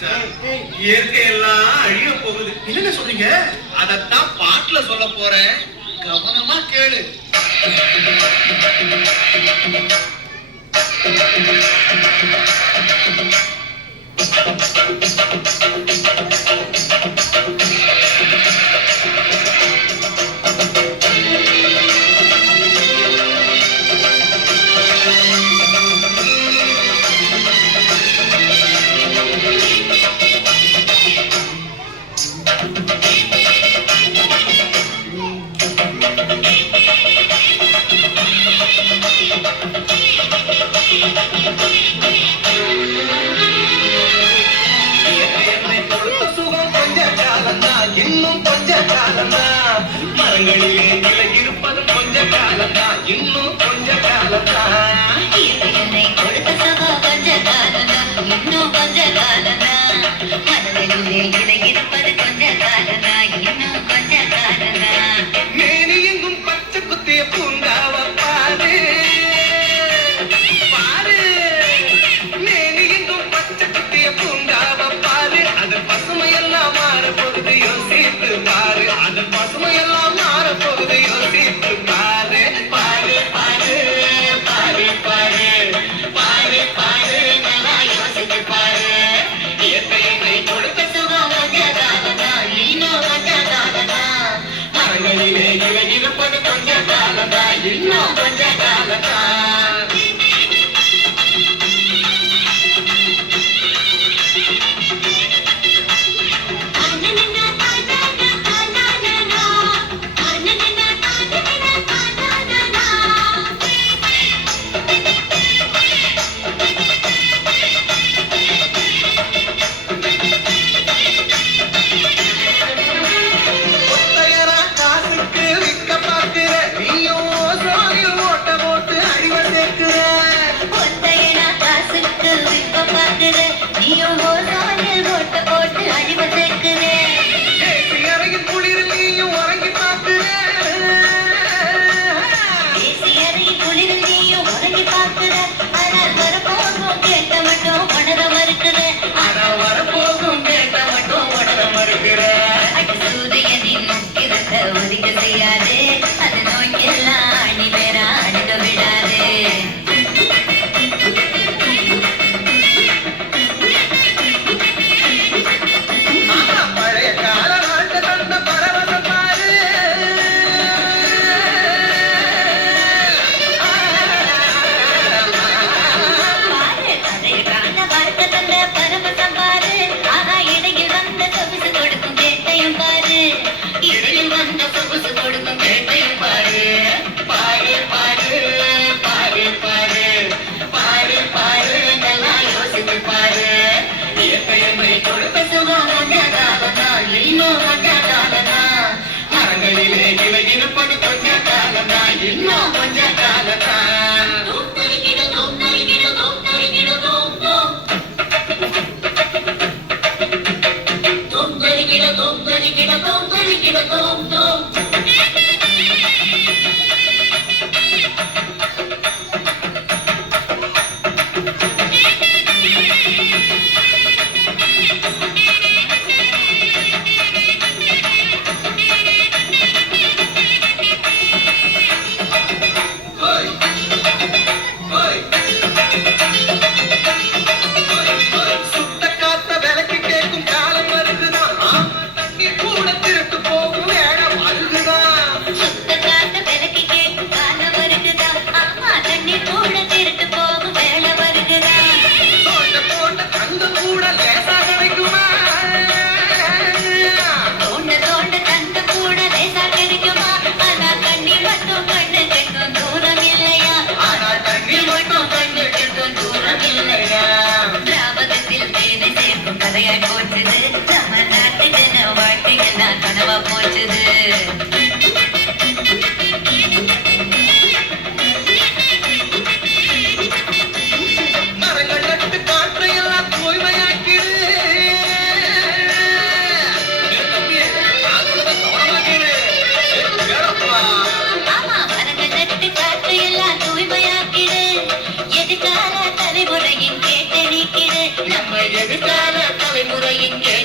Sir. இயற்கை எல்லாம் அழிய போகுது. என்ன சொல்றீங்க? அதத்தான் பாட்டுல சொல்ல போறேன், கவனமா கேளு. இன்னும் கொஞ்ச காலம்தான் மரங்களிலே நிலை இருப்பது கொஞ்ச காலம்தான் இன்னும் கொஞ்ச காலம்தான் என்னை கொடுத்த சுகம் கொஞ்ச காலம்தான் இன்னும் கொஞ்ச காலம்தான் மரங்களிலே நிலை இருப்பது கொஞ்ச காலம்தான் இன்னும் கொஞ்ச காலம்தான் மேனி எங்கும் பச்சை குத்திய பூங்காவ பாரு பாரு மேனி எங்கும் பச்சை குத்திய பூங்காவ பாரு அது பசுமையெல்லாம் மாற போகுது யோசித்து பாரு அது பசுமையெல்லாம் மாற போகுது யோசித்து பாரு பாரு பாரு பாரு பாரு பாரு பாரு நல்லா யோசித்து பாரு இயற்கையை கொடுத்த சுகம் கொஞ்ச காலம்தான் இன்னும் கொஞ்ச காலம்தான் மரங்களிலே இவை இருப்பது கொஞ்ச காலம்தான் இன்னும் கொஞ்ச காலம்தான் எதிர்கால வையுங்கள்